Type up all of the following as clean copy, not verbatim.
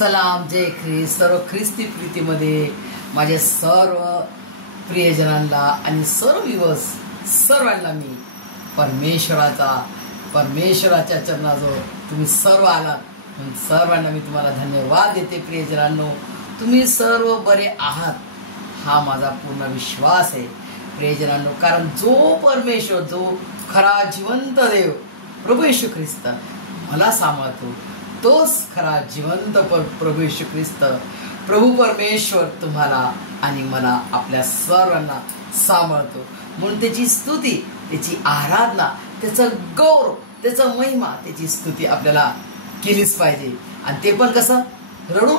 सलाम जय ख्रिस्त. सर्व ख्रिस्ती प्रीतीमध्ये माझे सर्व प्रियजनांना आणि सर्व दिवस सर्वांना मी परमेश्वराच्या चरणाजवळ तुम्ही सर्व आलात म्हणून सर्वांना मी तुम्हाला धन्यवाद देते. प्रियजनांनो, तुम्ही सर्व बरे आहात हा माझा पूर्ण विश्वास आहे प्रियजनांनो. कारण जो परमेश्वर, जो खरा जिवंत देव प्रभू येशू ख्रिस्त मला सांभाळतो, तोच खरा जिवंत प्रभू येशू ख्रिस्त प्रभू परमेश्वर तुम्हाला आणि मला, आपल्या सर्वांना सांभाळतो. म्हणून त्याची स्तुती, त्याची आराधना, त्याचा गौरव, त्याचा महिमा, त्याची स्तुती आपल्याला केलीच पाहिजे. आणि ते पण कसं, रडू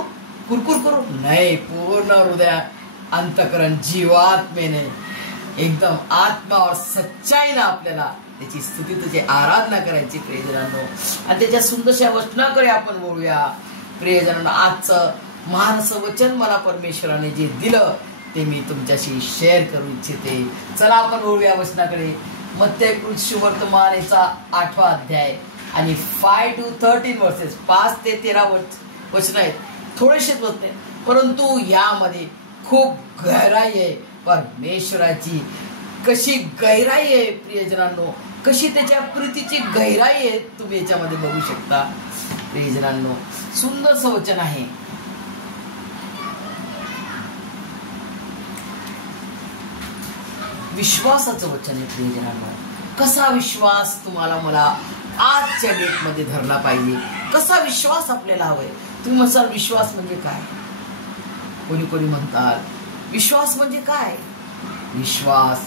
कुरकुर करू नाही, पूर्ण हृदय, अंतकरण, जीवात्मेने, एकदम आत्मा और सच्चाईनं आपल्याला त्याची स्तुती, त्याची आराधना करायची प्रियजनांनो. आणि त्याच्या सुंदरशा वचनाकडे आपण बोलूया प्रियजनांनो. आजचं महान वचन मला परमेश्वराने जे दिलं ते मी तुमच्याशी शेअर करू इच्छिते. चला आपण बोलूया वचनाकडे. मत्ती सुवर्तमान याचा 8वा अध्याय आणि 5 to 13 वर्सेस, 5 ते 13 वचन आहेत. थोडेसेच वचन आहेत, परंतु यामध्ये खूप गहराई आहे. परमेश्वराची कशी गहराई आहे प्रियजनांनो, कशी त्याच्या प्रीतीची गहराई आहे तुम्ही याच्यामध्ये बघू शकता प्रियजनांनो. सुंदरसं वचन आहे. विश्वासाचं वचन आहे प्रियजनांनो. कसा विश्वास तुम्हाला मला आजच्या डेटमध्ये धरला पाहिजे, कसा विश्वास आपल्याला हवाय. तुम्ही म्हणसाल विश्वास म्हणजे काय, कोणी कोणी म्हणतात विश्वास म्हणजे काय. विश्वास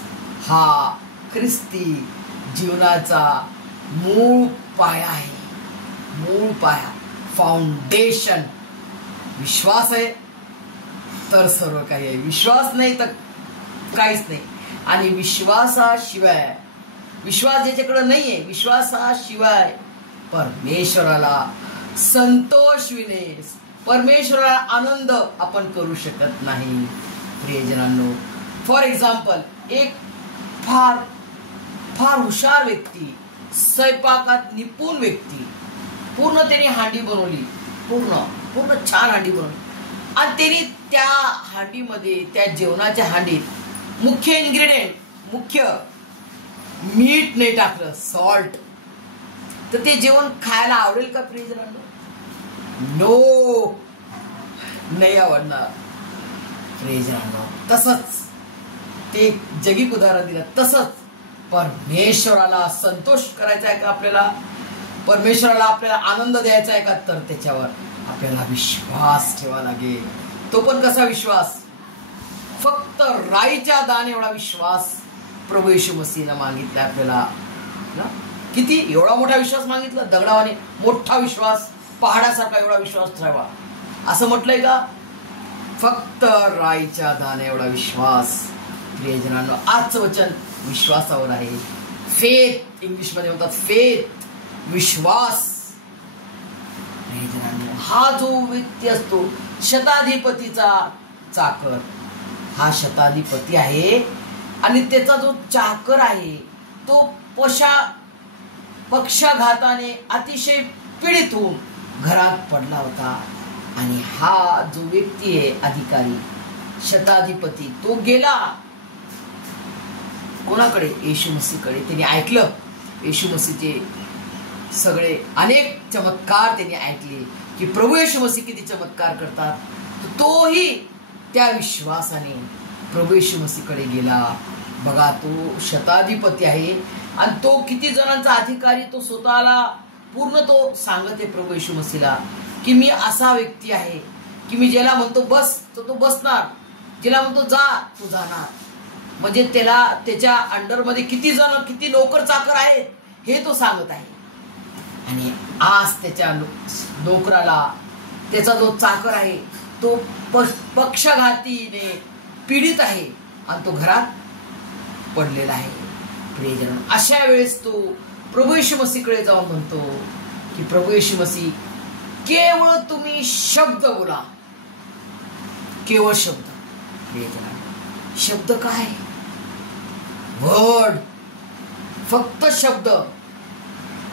हा ख्रिस्ती जीवनाचा मूळ पाया आहे, मूळ पाया, फाउंडेशन. विश्वास आहे तर सर्व काही आहे, विश्वास नाही तर काहीच नाही. आणि विश्वासाशिवाय, विश्वास ज्याच्याकडे नाहीये, विश्वासाशिवाय परमेश्वराला संतोष विने, परमेश्वराला आनंद आपण करू शकत नाही प्रियजनांनो. फॉर एक्झाम्पल, एक फार फार हुशार व्यक्ती, स्वयंपाकात निपुण व्यक्ती, पूर्ण त्याने हांडी बनवली, पूर्ण छान हांडी बनवली. आणि त्याने त्या हांडीमध्ये, त्या जेवणाच्या हांडीत मुख्य इन्ग्रेडियंट, मुख्य मीठ नाही टाकलं, सॉल्ट, तर ते जेवण खायला आवडेल का प्रियजनांनो? नो, नाही आवडणार प्रियजनांनो. तसंच ते जगिक उदाहरण दिलं. तसंच परमेश्वराला संतोष करायचा आहे का आपल्याला, परमेश्वराला आपल्याला आनंद द्यायचा आहे का, तर त्याच्यावर आपल्याला विश्वास ठेवा लागेल. तो पण कसा विश्वास, फक्त राईच्या दाणे एवढा विश्वास प्रभू येशू मसीहनं मागितला आपल्याला. किती एवढा मोठा विश्वास मागितला, दगडावाने मोठा विश्वास, पहाडासारखा एवढा विश्वास ठेवा असं म्हटलंय का. फक्त राईच्या दाणे एवढा विश्वास प्रियजनांनो. आजचं वचन विश्वासावर आहे. फेथ, इंग्लिश मध्ये म्हणतात फेथ, विश्वास. प्रियजनांनो, हा जो व्यक्ती असतो, शताधिपतीचा चाकर, हा शताधिपती आहे आणि त्याचा जो चाकर आहे तो पक्षाघाताने अतिशय पीडित होऊन घरात पडला होता. आणि हा जो व्यक्ती आहे, अधिकारी, शताधिपती, तो गेला कोणाकडे, येशू मसीहकडे. त्यांनी ऐकलं येशू मसीहचे सगळे अनेक चमत्कार, त्यांनी ऐकले की प्रभू येशू मसीह किती चमत्कार करतात. तोही त्या विश्वासाने प्रभू येशू मसीहकडे गेला. बघा, तो शताधिपती आहे आणि तो किती जणांचा अधिकारी, तो स्वतःला पूर्ण तो सांगत आहे प्रभू येशू मसीहला की मी असा व्यक्ती आहे की मी ज्याला म्हणतो बस तर तो बसणार, ज्याला म्हणतो जा तो जाणार. म्हणजे त्याला त्याच्या अंडरमध्ये किती जण, किती नोकर चाकर आहेत हे तो सांगत आहे. आणि आज त्याच्या नोकराला, त्याचा जो चाकर आहे तो पक्षाघातीने पीडित आहे आणि तो घरात पडलेला आहे प्रियजन. अशा वेळेस तो प्रभू येशू मसीहकडे जाऊन म्हणतो की प्रभू येशू मसीह, केवळ तुम्ही शब्द बोला, केवळ शब्द. प्रियजन, शब्द काय, वर्ड, फक्त शब्द,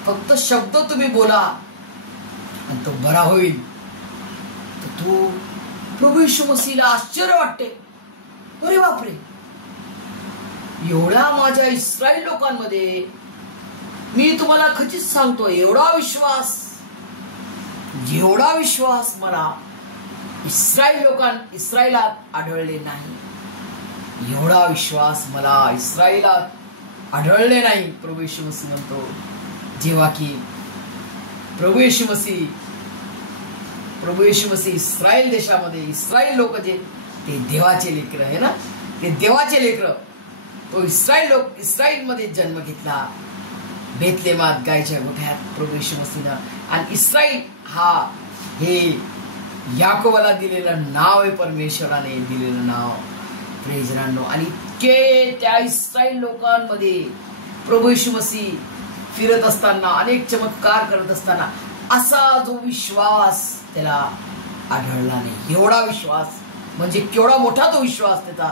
फक्त शब्द तुम्ही बोला आणि तो बरा होईल. तर तो प्रभू येशू मसीहला आश्चर्य वाटते, अरे बापरे, एवढ्या माझ्या इस्रायल लोकांमध्ये मी तुम्हाला खचित सांगतो, एवढा विश्वास मला इस्रायलात आढळले नाही, एवढा विश्वास मला इस्रायलात आढळले नाही. प्रभू येशू मसीह म्हणतो, जेव्हा की प्रभू येशू मसीह इस्रायल देशामध्ये, इस्रायल लोक जे ते देवाचे लेकर आहे ना, ते देवाचे लेकर, तो इस्रायल मध्ये जन्म घेतला, बेतलेमात गायच्या गोठ्यात प्रभू येशू मसीहनं. आणि इस्रायल हे याकोबाला दिलेलं नाव आहे, परमेश्वराने दिलेलं नाव. प्रेजरांनो, आणि इतके त्या इस्रायल लोकांमध्ये प्रभू येशू मसीह फिरत असताना, अनेक चमत्कार करत असताना असा जो विश्वास त्याला आढळला नाही. एवढा विश्वास म्हणजे केवढा मोठा तो विश्वास त्याचा,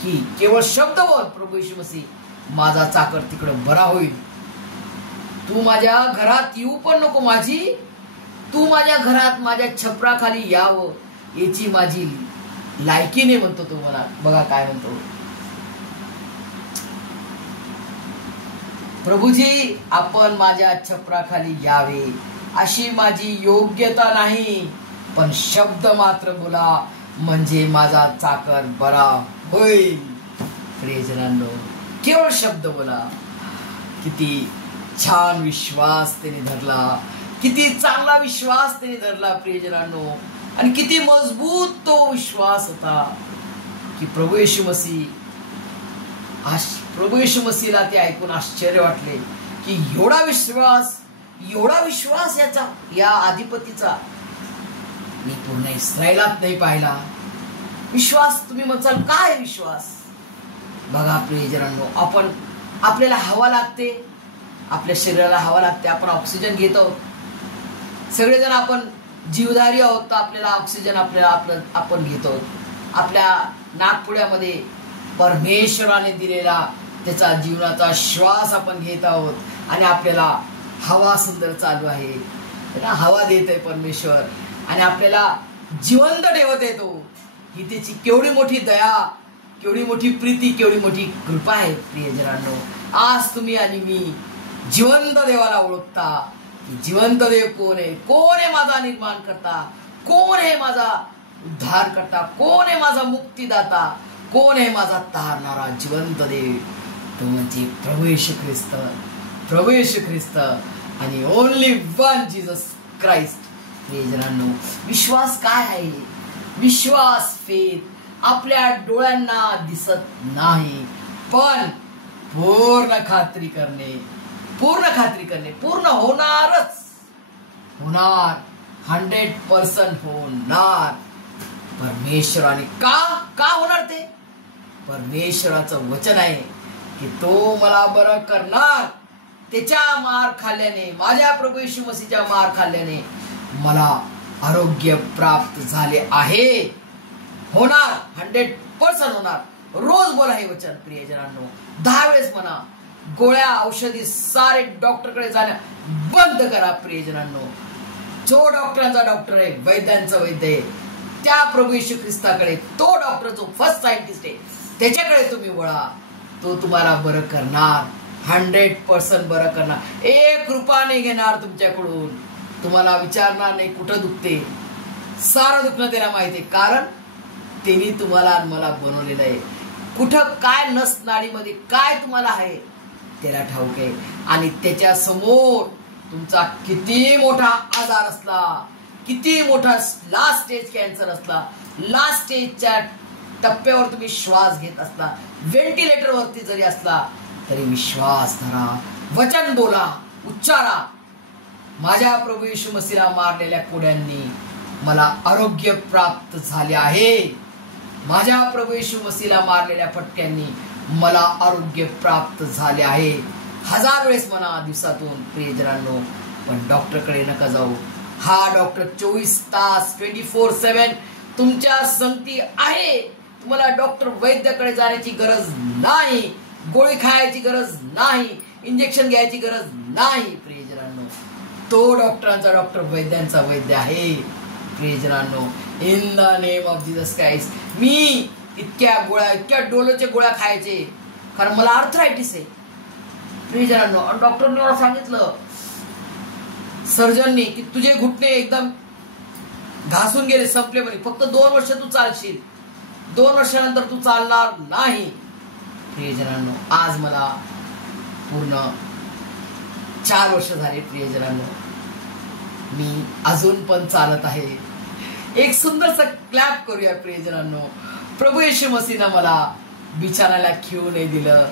की केवळ शब्द बोल, प्रभू येशू मसीह, माझा चाकर तिकडे बरा होईल, तू माझ्या घरात येऊ पण नको, तू माझ्या घरात माझ्या छपराखाली यावं याची माझी लायकी नाही, म्हणतो तो. मला बघा काय म्हणतो, प्रभूजी आपण माझ्या छपराखाली यावे अशी माझी योग्यता नाही, पण शब्द मात्र बोला म्हणजे माझा चाकर बरा होईल. प्रियजनांनो, केवळ शब्द बोला. किती छान विश्वास त्याने धरला, किती चांगला विश्वास त्याने धरला प्रियजनांनो, आणि किती मजबूत तो विश्वास होता की प्रभू येशू मसीहला ते ऐकून आश्चर्य वाटले की एवढा विश्वास या अधिपतीचा मी पूर्ण इस्रायलात नाही पाहिला. विश्वास, तुम्ही म्हणसाल काय विश्वास? बघा प्रियजनांनो, आपल्याला हवा लागते, आपल्या शरीराला हवा लागते, आपण ऑक्सिजन घेत आहोत, सगळेजण आपण जीवधारी आहोत, तर आपल्याला ऑक्सिजन आपण घेतो. आपल्या नाकपुड्यामध्ये परमेश्वराने दिलेला त्याचा जीवनाचा श्वास आपण घेत आहोत, आणि आपल्याला हवा सुंदर चालू आहे, हवा देत आहे परमेश्वर, आणि आपल्याला जिवंत ठेवत येतो. ही त्याची केवढी मोठी दया, केवढी मोठी प्रीती, केवढी मोठी कृपा आहे. प्रियजनांनो, आज तुम्ही आणि मी जिवंत देवाला ओळखता की जिवंत देव कोण आहे माझा निर्माण करता, कोण आहे माझा उद्धार करता, कोण आहे माझा मुक्तीदाता, कोण आहे माझा तारणारा जिवंत देव, तो म्हणजे प्रभू येशू ख्रिस्त आणि ओनली वन जीसस क्राइस्ट. प्रियजनांनो, विश्वास काय आहे? विश्वास, फेथ आपल्या डोळ्यांना दिसत नाही, पण पूर्ण खात्री करणे, पूर्ण होणार, 100% होणार. परमेश्वराने का होणार? ते परमेश्वराचं वचन आहे की तो मला बरं करणार. त्याच्या मार खाल्ल्याने, माझ्या प्रभू येशू मसीहच्या मार खाल्ल्याने मला आरोग्य प्राप्त झाले आहे. होणार, 100% होणार. रोज बोला हे वचन प्रियजनांनो, 10 वेळेस म्हणा. गोळ्या, औषधी सारे डॉक्टरकडे जाणं बंद करा प्रियजनांनो. जो डॉक्टरांचा डॉक्टर आहे, वैद्यांचा वैद्य आहे, त्या प्रभू येशू ख्रिस्ताकडे, तो डॉक्टर जो फर्स्ट सायंटिस्ट आहे, त्याच्याकडे तुम्ही वळा. तो तुम्हाला बरं करणार, 100% बरं करणार. 1 रुपया नाही घेणार तुमच्याकडून. तुम्हाला विचारणार नाही कुठं दुखते, सारं दुखणं त्याला माहिती आहे, कारण त्यांनी तुम्हाला मला बनवलेलं आहे. कुठं काय नस नाडीमध्ये काय तुम्हाला आहे त्याला ठाऊक आहे. आणि त्याच्या समोर तुमचा किती मोठा आजार असला, किती मोठा लास्ट स्टेज कॅन्सर असला, लास्ट स्टेजच्या टप्प्यावर तुम्ही श्वास घेत असला, व्हेंटिलेटर वरती जरी असला, तरी विश्वास धरा, वचन बोला, उच्चारा. माझ्या प्रभू येशू मसीहला मारलेल्या कोड्यांनी मला आरोग्य प्राप्त झाले आहे. माझ्या प्रभू येशू मसीहला मारलेल्या फटक्यांनी मला आरोग्य प्राप्त झाले आहे. 1000 वेळेस म्हणा दिवसातून प्रियजनांनो. पण डॉक्टरकडे नका जाऊ. हा डॉक्टर 24 तास 24/7 तुमच्या संगती आहे. तुम्हाला डॉक्टर वैद्याकडे जाण्याची गरज नाही, गोळी खायची गरज नाही, इंजेक्शन घ्यायची गरज नाही. प्रियजनांनो, तो डॉक्टरांचा डॉक्टर, वैद्यांचा वैद्य आहे. प्रियजनांनो, in the name of Jesus Christ. मी इतक्या गोळ्या, इतक्या डोलोच्या गोळ्या खायचे, कारण मला आर्थरायटिस आहे प्रियजनांनो. डॉक्टरने मला सांगितलं, सर्जननी, की तुझे घुटणे एकदम घासून गेले, संपले म्हणे, फक्त 2 वर्ष तू चालशील, 2 वर्षानंतर तू चालणार नाही. प्रियजनांनो, आज मला पूर्ण 4 वर्ष झाले प्रियजनांनो, मी अजून पण चालत आहे. एक सुंदरसा क्लॅप करूया प्रियजनांनो. प्रभू येशू मसीहनं मला बिछाण्याला खिळू नाही दिलं,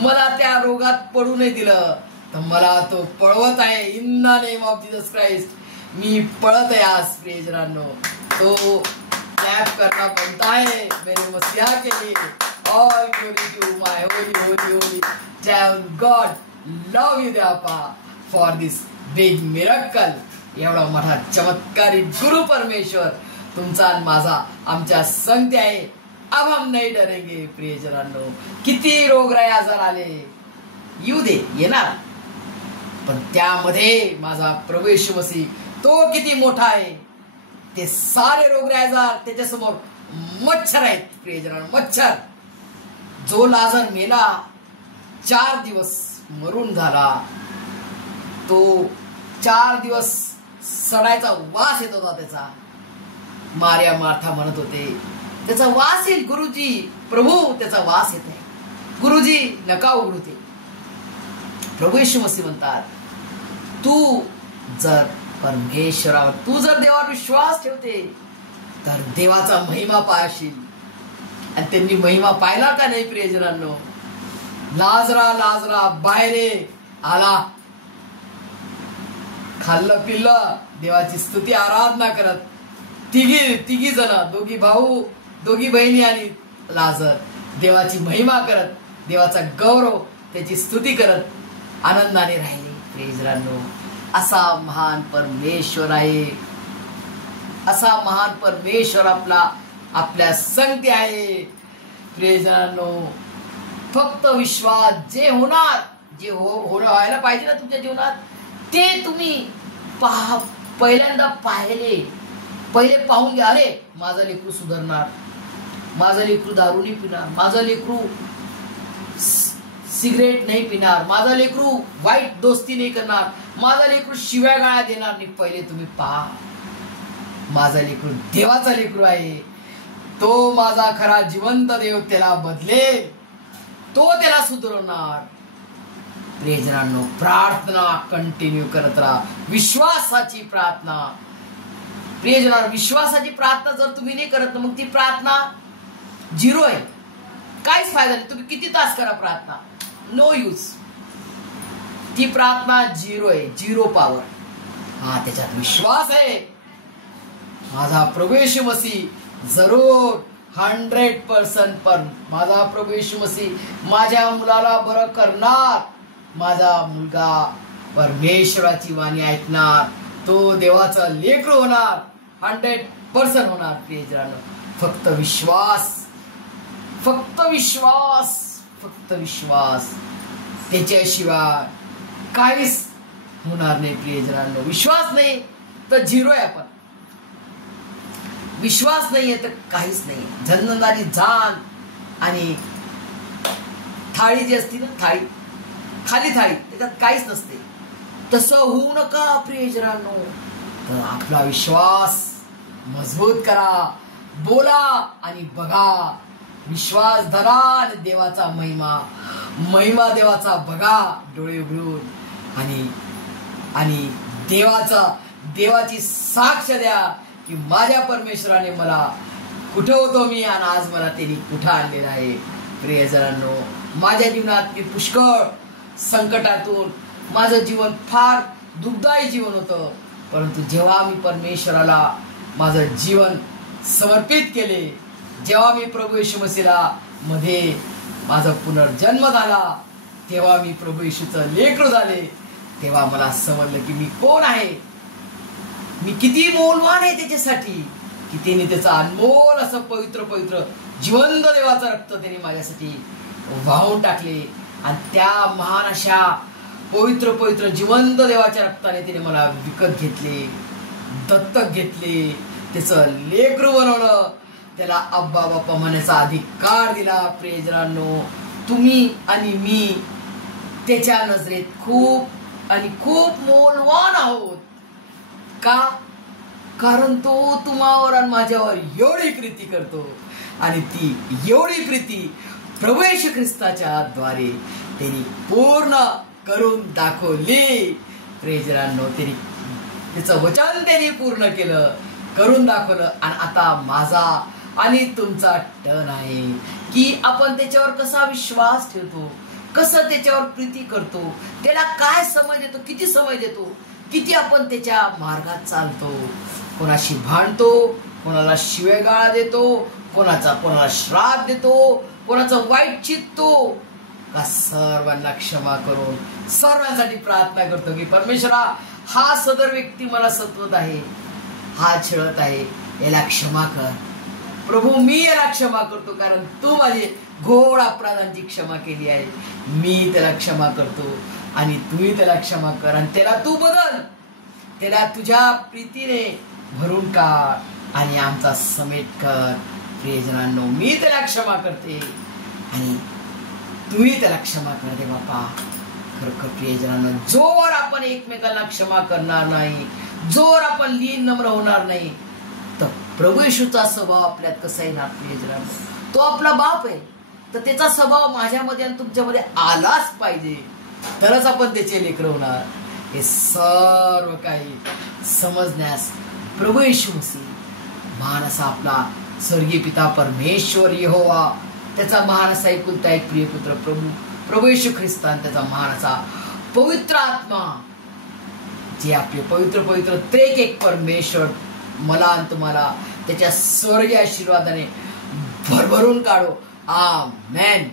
मला त्या रोगात पडू नाही दिलं, तर मला तो पळवत आहे. In the name of Jesus Christ मी पळत आहे आज प्रियजनांनो. तो क्लॅप करना बनता है मेरे मसीहा के लिए. All glory to my holy holy holy child god. Love you Deva for this big miracle. एवढा मोठा चमत्कारी गुरु परमेश्वर तुमचा आणि माझा आमच्या संगती आहे. अब हम नाही डरेंगे प्रियजनांनो. किती रोगराई आजार आले येऊ दे, येणार, पण त्यामध्ये माझा प्रभू येशू मसीह तो किती मोठा आहे. ते सारे रोगराई आजार त्याच्यासमोर मच्छर आहेत प्रियजनांनो, मच्छर. जो लाजर मेला, 4 दिवस मरून झाला, तो 4 दिवस सडायचा वास येत होता त्याचा. मारिया मार्था म्हणत होते, त्याचा वास येईल गुरुजी, प्रभू त्याचा वास येत आहे, गुरुजी नका उघडू ते. प्रभू येशू मसीह म्हणतात, तू जर परमेश्वरावर, तू जर देवावर विश्वास ठेवते तर देवाचा महिमा पाहशील. आणि त्यांनी महिमा पाहिला का नाही प्रियजनांनो. लाजरा बाहेर आला, खाल्लं पिल्लं, देवाची स्तुती आराधना करत, तिघी जण, 2 भाऊ 2 बहिणी आणि लाजर देवाची महिमा करत, देवाचा गौरव, त्याची स्तुती करत आनंदाने राहिले प्रियजनांनो. असा महान परमेश्वर आहे, असा महान परमेश्वर आपल्या संगती आहे प्रियजनांनो. फक्त विश्वास, जे होणार, जे व्हायला पाहिजे ना तुमच्या जीवनात, ते तुम्ही पहिल्यांदा पहिले पाहून घ्या. अरे माझं लेकरू सुधारणार, माझं लेकरू दारू नाही पिणार, माझं लेकरू सिगरेट नाही पिणार, माझं लेकरू वाईट दोस्ती नाही करणार, माझं लेकरू शिव्या गाळ्या देणार नाही. पहिले तुम्ही पहा, माझा लेकरू देवाचा लेकरू आहे, तो माझा खरा जिवंत देव त्याला बदलेल, तो त्याला सुधारणार. प्रियजनांनो, प्रार्थना कंटिन्यू करत राहा, विश्वासाची प्रार्थना. प्रियजनांनो, विश्वासाची प्रार्थना जर तुम्ही नाही करत मग ती प्रार्थना 0 आहे, काहीच फायदा नाही. तुम्ही किती तास करा प्रार्थना, नो यूज. ती प्रार्थना 0 आहे, 0 पॉवर. हा, त्याच्यात विश्वास आहे. माझा प्रभू येशू मसीह जरूर 100% पण माझा प्रभू येशू मसीह माझ्या मुलाला बरं करणार. माझा मुलगा परमेश्वराची वाणी ऐकणार, तो देवाचा लेकरू होणार, 100% होणार. प्रियजनांनो, फक्त विश्वास, फक्त विश्वास, फक्त विश्वास, त्याच्याशिवाय काहीच होणार नाही. प्रियजनांनो, विश्वास नाही तर 0 आहे आपण. विश्वास नाहीये तर काहीच नाही. झंझणारी जाण आणि थाळी जी असते ना, थाळी खाली थाळी, त्याच्यात काहीच नसते. तसं होऊ नका प्रियजनांनो. तर आपला विश्वास मजबूत करा, बोला आणि बघा. विश्वास धरा आणि देवाचा महिमा देवाचा बघा डोळे उघडून. आणि देवाची साक्ष द्या की माझ्या परमेश्वराने मला कुठं होतो मी आणि आज मला त्यांनी कुठं आणलेलं आहे. प्रियजनांनो, माझ्या जीवनात मी पुष्कळ संकटातून, माझं जीवन फार दुःखदायी जीवन होतं, परंतु जेव्हा मी परमेश्वराला माझं जीवन समर्पित केले, जेव्हा मी प्रभू येशू मसीहला मध्ये माझा पुनर्जन्म झाला, तेव्हा मी प्रभू येशूचं लेकरू झाले, तेव्हा मला समजलं की मी कोण आहे, मी किती मौल्यवान आहे त्याच्यासाठी, की त्यांनी त्याचा अनमोल असं पवित्र जिवंत देवाचं रक्त त्यांनी माझ्यासाठी वाहून टाकले. आणि त्या महान अशा पवित्र जिवंत देवाच्या रक्ताने त्याने मला विकत घेतले, दत्तक घेतले, त्याचं लेकरू बनवलं, त्याला अब्बा बाप्पा म्हणण्याचा अधिकार दिला. प्रियजनांनो, तुम्ही आणि मी त्याच्या नजरेत खूप आणि खूप मौल्यवान आहोत. का? कारण तो तुम्हावर आणि माझ्यावर एवढी प्रीती करतो, आणि ती एवढी प्रीती प्रभू येशू ख्रिस्ताच्या द्वारे त्यांनी पूर्ण करून दाखवली. प्रियजनांनो, त्यांनी त्याचं वचन त्यांनी पूर्ण केलं, करून दाखवलं. आणि आता माझा आणि तुमचा टर्न आहे की आपण त्याच्यावर कसा विश्वास ठेवतो, कसं त्याच्यावर प्रीती करतो, त्याला काय समय देतो, किती समय देतो, किती आपण त्याच्या मार्गात चालतो. कोणाशी भांडतो, कोणाला शिवेगाळा देतो, कोणाला श्राप देतो, कोणाचं वाईट चित्तो, का सर्वांना क्षमा करून सर्वांसाठी प्रार्थना करतो की परमेश्वरा, हा सदर व्यक्ती मला सतवत आहे, हा छळत आहे, याला क्षमा कर प्रभू. मी याला क्षमा करतो, कारण तू माझे घोर अपराधांची क्षमा केली आहे. मी त्याला क्षमा करतो आणि तूही त्याला क्षमा कर, आणि त्याला तू बदल, त्याला तुझ्या प्रीतीने भरून काढ आणि आमचा समेट कर. प्रियजनांनो, मी त्याला क्षमा करते आणि तूही त्याला क्षमा कर दे बाप्पा. खरोखर प्रियजनांनो, जोर आपण एकमेकांना क्षमा करणार नाही, जोर आपण लीन नम्र होणार नाही, तर प्रभू येशूचा स्वभाव आपल्यात कसा येणार? प्रियजनांनो, तो आपला बाप आहे, तर त्याचा स्वभाव माझ्यामध्ये आणि तुमच्यामध्ये आलाच पाहिजे, तरच आपण त्याचे लेकर होणार. हे सर्व काही समजण्यास प्रभू येशू मसीह, महान असा आपला स्वर्गीय पिता परमेश्वर यहोवा, त्याचा महान असा एकुलता एक प्रिय पुत्र प्रभू येशू ख्रिस्तान, त्याचा महान असा पवित्र आत्मा, जे आपले पवित्र पवित्र त्रेक एक परमेश्वर मला आणि तुम्हाला त्याच्या स्वर्गीय आशीर्वादाने भरभरून काढो. आमेन.